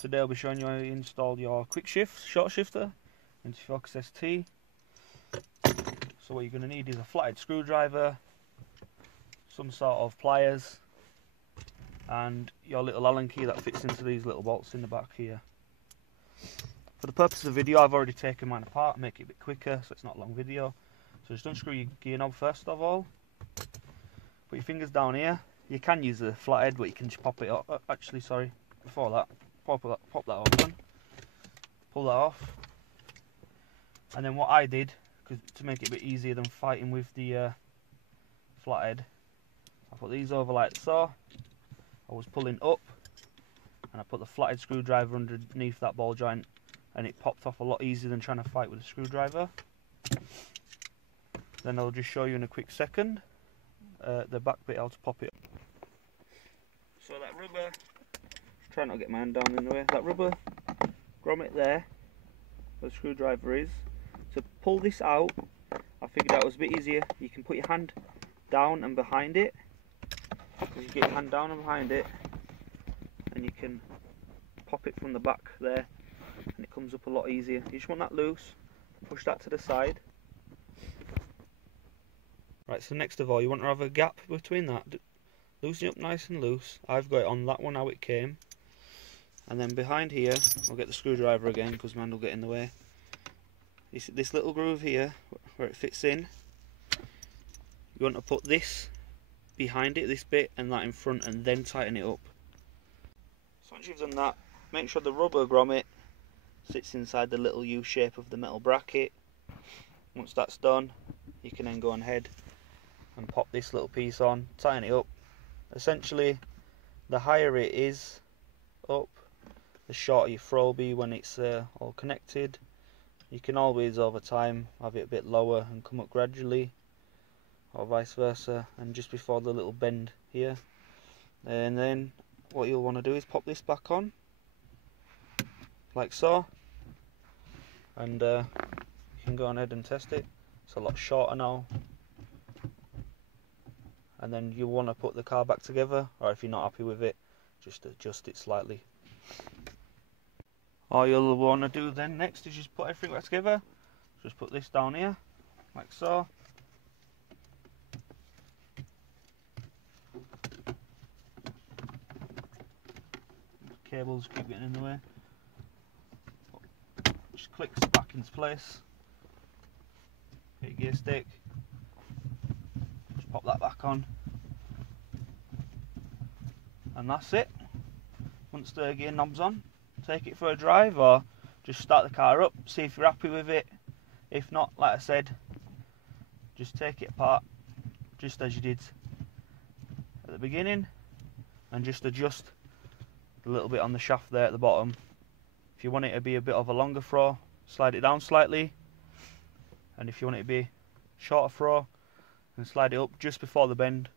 Today I'll be showing you how to install your quick shift short shifter into Focus ST. So what you're going to need is a flathead screwdriver, some sort of pliers, and your little Allen key that fits into these little bolts in the back here. For the purpose of the video, I've already taken mine apart, make it a bit quicker so it's not a long video. So just unscrew your gear knob first of all. Put your fingers down here. You can use a flathead, but you can just pop it off. Actually, sorry, before that, pop that open. Pull that off. And then what I did, to make it a bit easier than fighting with the flathead, I put these over like so. I was pulling up, and I put the flathead screwdriver underneath that ball joint, and it popped off a lot easier than trying to fight with a screwdriver. Then I'll just show you in a quick second the back bit, how to pop it. So that rubber, try not to get my hand down in the way, that rubber grommet there, where the screwdriver is, to pull this out, I figured out it was a bit easier. You can put your hand down and behind it. You get your hand down and behind it, and you can pop it from the back there, and it comes up a lot easier. You just want that loose, push that to the side. Right, so next of all, you want to have a gap between that. Loosen it up nice and loose. I've got it on that one how it came. And then behind here, I'll get the screwdriver again because my hand will get in the way. This little groove here, where it fits in, you want to put this behind it, this bit, and that in front, and then tighten it up. So once you've done that, make sure the rubber grommet sits inside the little U shape of the metal bracket. Once that's done, you can then go ahead and pop this little piece on, tighten it up. Essentially, the higher it is up, the shorter your throw will be when it's all connected. You can always, over time, have it a bit lower and come up gradually, or vice versa, and just before the little bend here. And then what you'll want to do is pop this back on, like so, and you can go ahead and test it. It's a lot shorter now. And then you want to put the car back together, or if you're not happy with it, just adjust it slightly. All you'll want to do then next is just put everything back together. Just put this down here, like so. Cables keep getting in the way. Just clicks back into place. Get your gear stick. Just pop that back on. And that's it. Once the gear knob's on, take it for a drive or just start the car up, see if you're happy with it. If not, like I said, just take it apart just as you did at the beginning and just adjust a little bit on the shaft there at the bottom. If you want it to be a bit of a longer throw, slide it down slightly, and if you want it to be shorter throw, then slide it up just before the bend